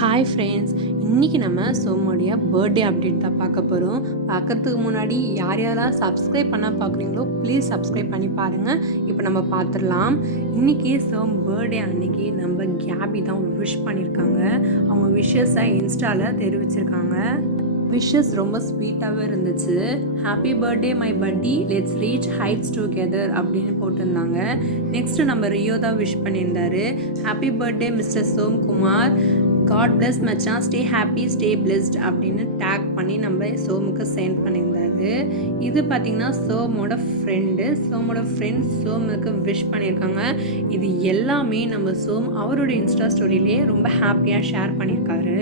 Hi friends, இன்றைக்கி நம்ம சோமோடைய birthday update தான் பார்க்க போகிறோம். பார்க்கறதுக்கு முன்னாடி யாரெல்லாம் சப்ஸ்கிரைப் பண்ண பார்க்குறீங்களோ ப்ளீஸ் சப்ஸ்கிரைப் பண்ணி பாருங்கள். இப்போ நம்ம பார்த்துடலாம். இன்றைக்கி சோம் பர்த்டே அன்றைக்கி நம்ம கேபி தான் விஷ் பண்ணியிருக்காங்க. அவங்க விஷஸை இன்ஸ்டாவில் தெரிவிச்சிருக்காங்க. விஷஸ் ரொம்ப ஸ்வீட்டாகவே இருந்துச்சு. Happy birthday my buddy, let's reach heights together அப்படின்னு போட்டிருந்தாங்க. நெக்ஸ்ட்டு நம்ம ரியோ தான் விஷ் பண்ணியிருந்தாரு. Happy birthday mister Somkumar, god bless மச்சான், ஸ்டே ஹாப்பி ஸ்டே பிளெஸ்ட் அப்படின்னு டேக் பண்ணி நம்ம சோமுக்கு சென்ட் பண்ணியிருந்தாரு. இது பார்த்திங்கன்னா சோமோட ஃப்ரெண்ட்ஸ் சோமுக்கு விஷ் பண்ணியிருக்காங்க. இது எல்லாமே நம்ம சோம் அவரோட இன்ஸ்டா ஸ்டோரியிலே ரொம்ப ஹாப்பியாக ஷேர் பண்ணியிருக்காரு.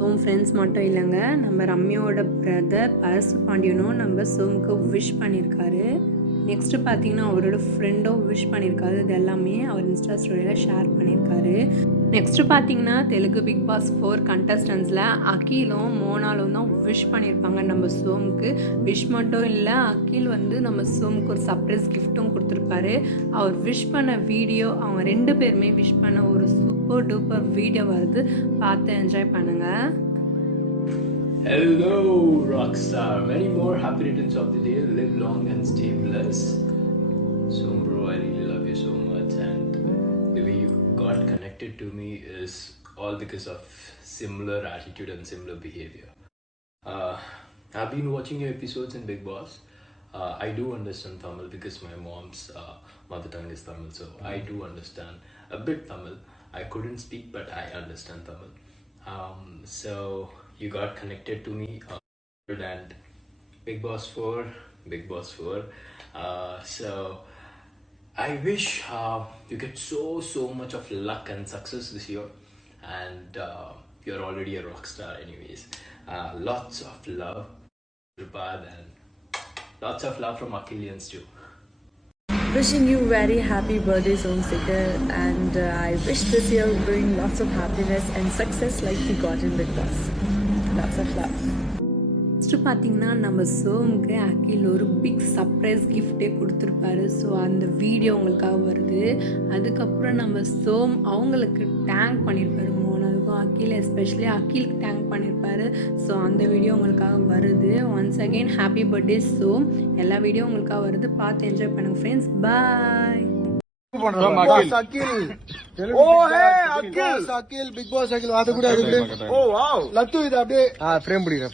சோம் ஃப்ரெண்ட்ஸ் மட்டும் இல்லைங்க, நம்ம ரம்யாவோட பிரதர் பரசு பாண்டியனும் நம்ம சோமுக்கு விஷ் பண்ணியிருக்காரு. நெக்ஸ்ட்டு பார்த்தீங்கன்னா அவரோட ஃப்ரெண்டும் விஷ் பண்ணியிருக்காரு. இது எல்லாமே அவர் இன்ஸ்டா ஸ்டோரியில் ஷேர் பண்ணியிருக்காரு. நெக்ஸ்ட்டு பார்த்தீங்கன்னா தெலுங்கு பிக் பாஸ் 4 கண்டஸ்டன்ஸில் அகிலும் மோனாலும் தான் விஷ் பண்ணியிருப்பாங்க நம்ம சோமுக்கு. விஷ் மட்டும் இல்லை, அகில் நம்ம சோமுக்கு ஒரு சர்ப்ரைஸ் கிஃப்ட்டும் கொடுத்துருப்பாரு. அவர் விஷ் பண்ண வீடியோ, அவங்க 2 பேருமே விஷ் பண்ண ஒரு சூப்பர் டூப்பர் வீடியோ வருது, பார்த்து என்ஜாய் பண்ணுங்கள். Hello Rockstar, many more happy returns of the day, live long and stay blessed. So bro, I really love you so much, and the way you got connected to me is all because of similar attitude and similar behavior. I've been watching your episodes in Big Boss. I do understand Tamil because my mom's mother tongue is Tamil, so I do understand a bit Tamil. I couldn't speak, but I understand Tamil. So you got connected to me, and Big Boss 4. So I wish you get so much of luck and success this year, and you're already a rock star anyways. Lots of love, Rupad, and lots of love from Akilians too. Wishing you very happy birthday, Somsikar, and I wish this year will bring lots of happiness and success like you got in Big Boss. Lots of love. Next பார்த்தீங்கன்னா நம்ம சோமுக்கு அகில் ஒரு big surprise கிஃப்டே கொடுத்துருப்பாரு. So அந்த video உங்களுக்காக வருது. அதுக்கப்புறம் நம்ம சோம் அவங்களுக்கு டேங்க் பண்ணியிருப்பாரு, மோனலுக்கும் அகில், எஸ்பெஷலி அகிலுக்கு டேங்க் பண்ணியிருப்பாரு. ஸோ அந்த வீடியோ உங்களுக்காக வருது. Once again happy birthday Som. எல்லா வீடியோ உங்களுக்காக வருது, பார்த்து என்ஜாய் பண்ணுங்கள் ஃப்ரெண்ட்ஸ். பாய். Akil, Big Boss Akil, வாத கூட இருக்கு. ஓ வாவ். லட்டு இது அப்படியே ஃப்ரேம் பிடிங்க.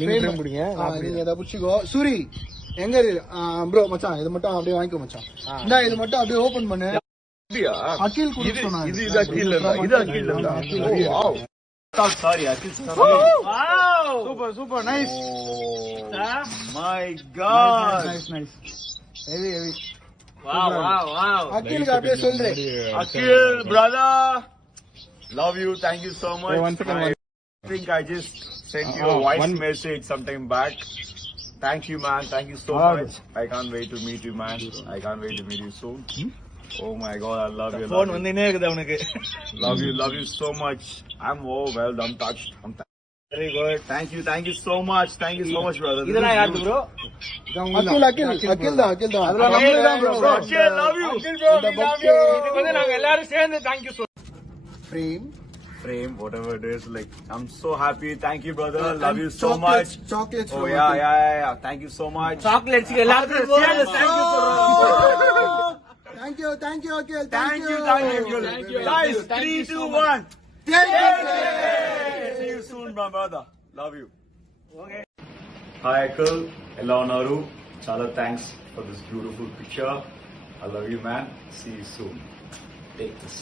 நீங்க இத புடிச்சுக்கோ. சூரி எங்க இருக்கு? ப்ரோ மச்சான் இது மட்டும் அப்படியே வாங்கிக்கோ மச்சான். இந்த இது மட்டும் அப்படியே ஓபன் பண்ணு. அகில் குடு சொன்னாரு. இது அகில் இல்ல. இது அகில் இல்ல. ஓ wow. Sorry, Akil. Wow. Super. Nice. My God. Nice. Heavy. Wow. Akil ka apne sol rahe. Akil brother, love you. Thank you so much. I think I just sent you a voice message sometime back. Thank you, man. Thank you so much. I can't wait to meet you, man. I can't wait to meet you soon. Oh my God, I love you. Phone vandine irukku avanukku. Love you so much. I'm overwhelmed. I'm touched. Very good. Thank you so much. Brother. Idana yaadu bro? Akil da. Adala namle bro. Akil, love you. Akil bro, we love you. Idukku naanga ellaru சேர்ந்து thank you so much. Frame, whatever it is, like I'm so happy. Thank you brother. Love you so much. Chocolates. Oh yeah. Thank you so much. Chocolates ge ellaru சேர்ந்து thank you bro. Thank you Akil. Thank you. Guys, 3, 2, 1. See you soon, my brother. Love you. Okay. Hi, Akil. Ella unnaru. Chala thanks for this beautiful picture. I love you, man. See you soon. Take this.